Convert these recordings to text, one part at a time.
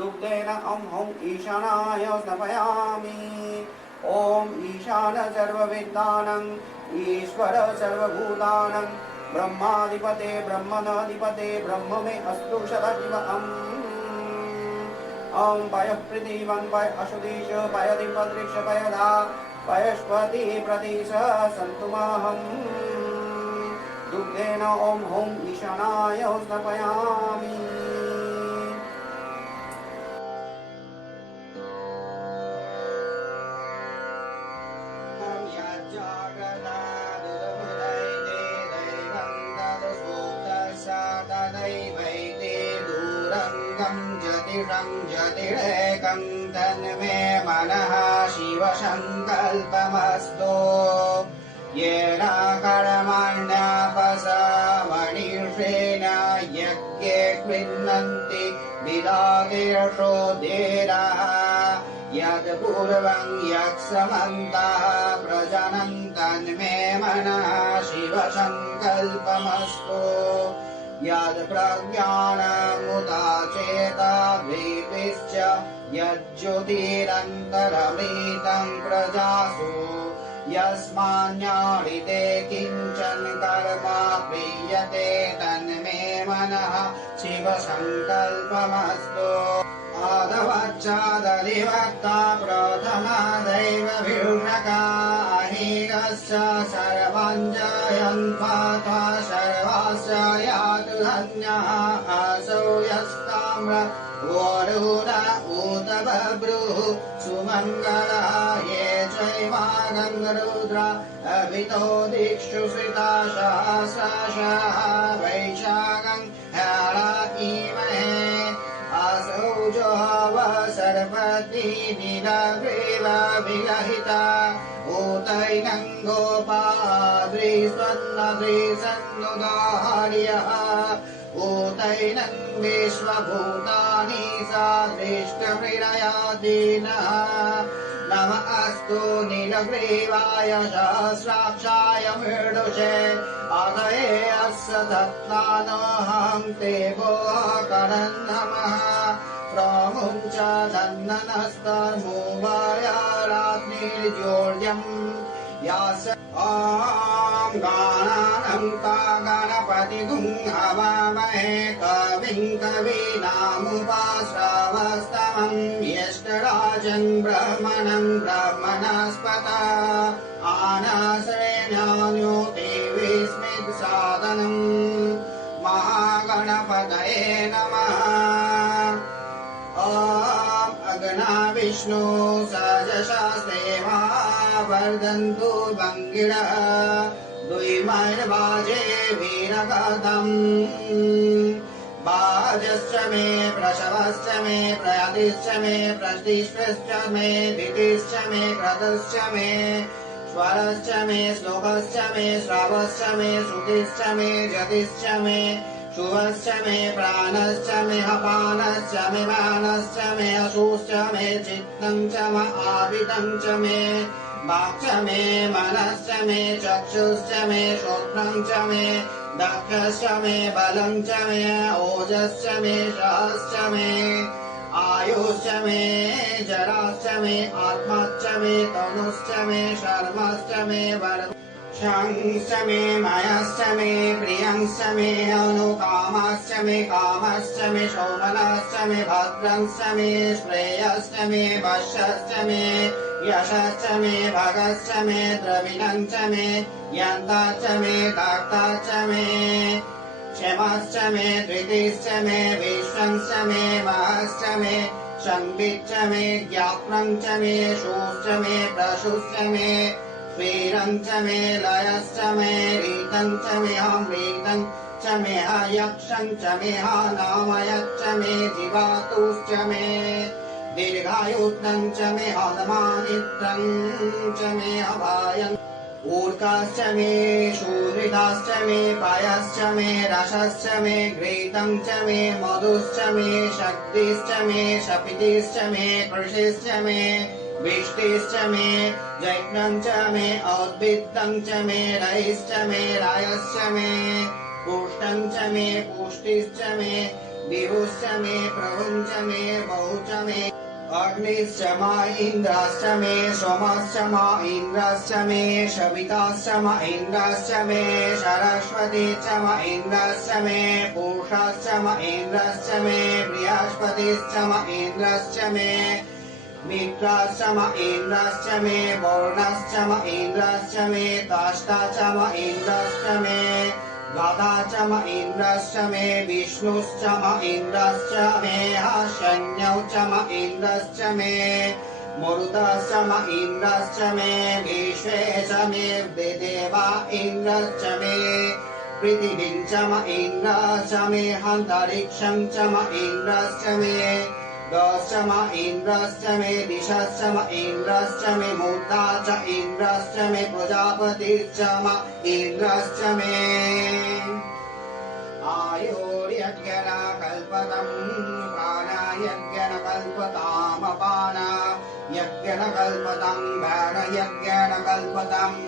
दुग्धेन ॐ हुं ईशानाय स्नपयामि। ॐ ईशान सर्वविद्यानां ईश्वर सर्वभूतानां ब्रह्माधिपते ब्रह्मणाधिपते ब्रह्म मे अस्तु सदाशिवम्। ॐ पयः पृथिवं पय अशुदीश पयदिपदृक्ष पयदा पयस्पति प्रदिश सन्तु माहम्। दुग्धेन ॐ हुं ईशानाय स्नपयामि। ज्योतिरेकं तन्मे मनः शिवसङ्कल्पमस्तु। येन कर्मण्यपसमणीषेण यज्ञे गृह्णन्ति विदागेषो धीराः। यत्पूर्वं यत्समन्तः प्रजनं तन्मे मनः शिवसङ्कल्पमस्तु। यत्प्रज्ञानमुदा चेता भीतिश्च यज्ज्योतिरन्तरमृतं प्रजासु। यस्मान्नाडिते किञ्चन कर्म क्रियते तन्मे मनः शिवसङ्कल्पमस्तु। आदवच्चादधिवक्ता प्रथमादैव भिषका अहिरस्य सर्वञ्जयन्त्वा सर्वास्य यातु धन्यः। असौ यस्ताम्र वरुण उत बभ्रुः सुमङ्गलः ये चैवागङ्गरुद्रा अभितो दिक्षु श्रिता सहस्रशः वैशाखं हेळीमहे। असौ जोहव सर्वती नीलग्रीव विरहिता ऊतैनं गोपाद्रि स्वन्नद्रिसन्नुदार्यः। ऊतैनं विश्वभूतानि सादृष्टमृडयादीनः। नमः अस्तु नीलग्रीवाय सहस्राक्षाय मृडुषे अदये अस्य दत्तानोऽहं ते भोः करन् नमः। प्रमुञ्च दन्ननस्तर्मुवायारात्निर्जोर्यम् यास ॐ गानानं ता गणपतिगुं हवामहे कविं कवीनामुपाश्रवस्तमं ज्येष्ठराजं ब्रह्मणं ब्रह्मणस्पत आनश्रेणान्योतिविस्मितसादनम् महागणपतये नमः। ॐ अग्नाविष्णु सजशास्तेवा वर्धन्तु भङ्गिरः द्विमैर्वाजे वीरगतम्। बाजश्च मे प्रशवश्च मे प्रयातिश्च मे प्रतिष्ठश्च मे दितिश्च मे क्रतुश्च मे स्वरश्च मे श्लोकश्च मे श्रावश्च मे श्रुतिश्च मे जतिश्च मे शुभश्च मे प्राणश्च मे अपानश्च मे मानश्च मे अशुश्च मे चित्तं च म आदितं च मे वाक् च मे मनश्च मे चक्षुश्च मे श्रोत्रं च मे दक्षश्च मे बलं च मे ओजश्च मे सहश्च मे आयुश्च मे जराश्च मे आत्माश्च मे तनुश्च मे शर्मश्च मे शंश्च मे मयश्च मे प्रियंश्च मे अनुकामश्च मे कामश्च मे शोभनश्च मे भद्रंश्च मे श्रेयश्च मे वशश्च मे यशश्च मे भगश्च मे द्रविणञ्च मे यन्ताश्च मे कर्ताश्च मे क्षमश्च मे धृतिश्च मे विश्वंश्च मे महश्च मे संविच्च मे ज्ञापनञ्च मे शोश्च मे प्रशुश्च मे स्वीरं च मे लयश्च मे रीतं च मे अमृतं च मे यक्षं च मे नामयश्च मे जीवातुश्च मे दीर्घायुतं च मे आत्मानित्रं च मे अभयम्। ऊर्काश्च मे शूद्रिताश्च मे पायश्च मे रसश्च मे घृतं च मे मधुश्च मे शक्तिश्च मे शपितिश्च मे कृषिश्च मे विष्टिश्च मे जैनं च मे औद्भिदं च मे रयिश्च मे रायश्च मे पुष्टं च मे पुष्टिश्च मे दिवुश्च मे प्रभुञ्च मे बहुच मे अग्निश्च मा इन्द्रश्च मे सोमश्च मा इन्द्रश्च मे सविताश्च मा इन्द्रश्च मे सरस्वती च मा इन्द्रश्च मे पूषश्च मा इन्द्रश्च मे बृहस्पतिश्च मा इन्द्रश्च मे मित्राश्च मा इन्द्रश्च मे वरुणश्च मा इन्द्रश्च मे ताष्टा च मा इन्द्रश्च मे गाधा च म इन्द्रश्च मे विष्णुश्च म इन्द्रश्च मे शन्यौ च म इन्द्रश्च मे मरुतश्च म इन्द्रश्च मे विश्वे च मे देवा इन्द्रश्च मे पृथिवीं च म इन्द्रश्च मे अन्तरिक्षं च म इन्द्रश्च मे दश्च म इन्द्रश्च मे दिशश्च म इन्द्रश्च मे मूर्धा च इन्द्रश्च मे प्रजापतिश्च म इन्द्रश्च मे आयुर्यज्ञन कल्पतम् प्राणायज्ञन कल्पतामपान यज्ञन कल्पतम् बाणयज्ञन कल्पतम्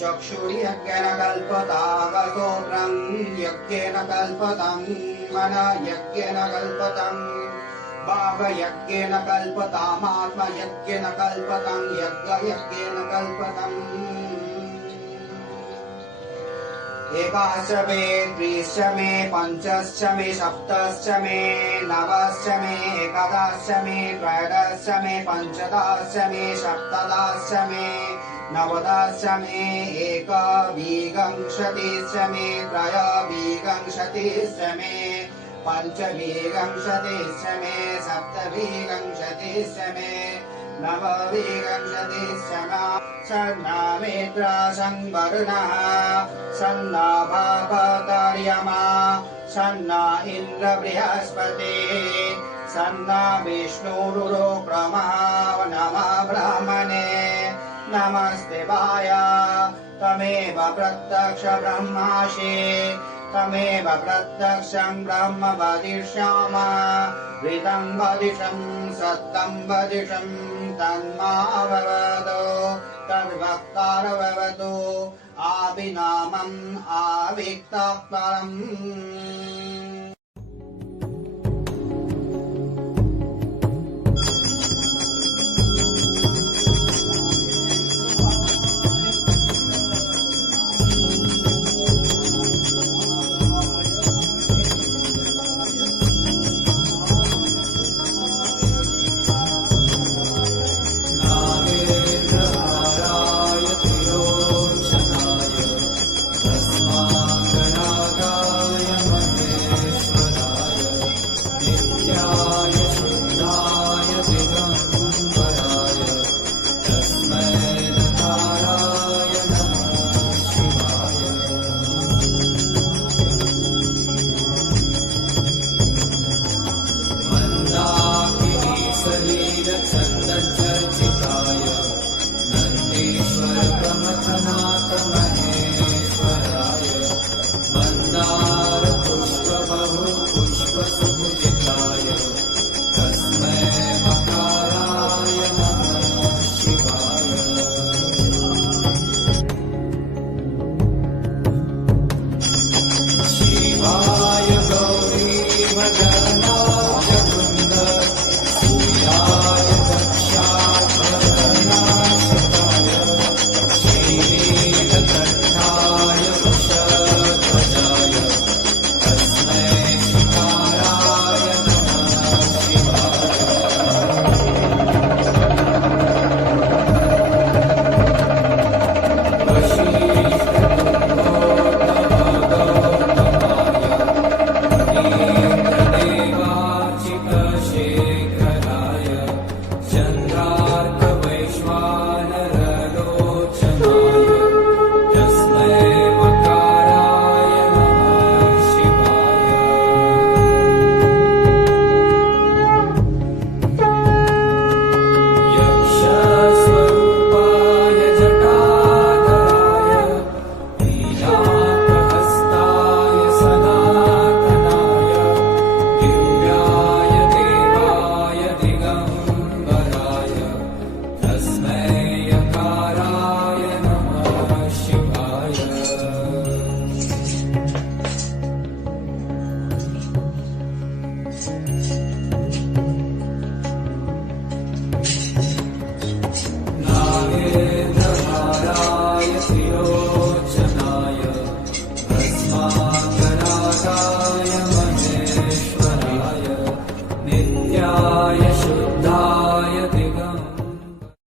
चक्षुर्यज्ञन कल्पतामश्रोत्रम् यज्ञेन कल्पतम् मनयज्ञेन कल्पतम् भागयज्ञेन कल्पतामात्मयज्ञेन कल्पतम् यज्ञयज्ञेन कल्पतम् एकाश्च मे त्रिश्च मे पञ्चश्च मे सप्तश्च मे नवश्च मे एकादशश्च मे त्रयोदशश्च मे पञ्चदशश्च मे सप्तदशश्च मे नवदशश्च मे एकविंशतिश्च मे त्रयोविंशतिश्च मे पञ्चविंशतिश्च मे सप्तविंशतिश्च मे नवविंशतिश्च मे सन्नामित्र संवरुणः सन्ना भवतार्यमा सन्ना इन्द्र बृहस्पति सन्ना विष्णुरुक्रमः नमः ब्रह्मणे नमस्ते वाय तमेव प्रत्यक्ष ब्रह्मासि तमेव प्रत्यक्षं ब्रह्म वदिष्यामः ऋतं वदिषं सत्यं वदिषं तन्माववतु तद्वक्तारवतु आविनामम् आविक्तात्परम् तस्माकरागाय महे ध्यायते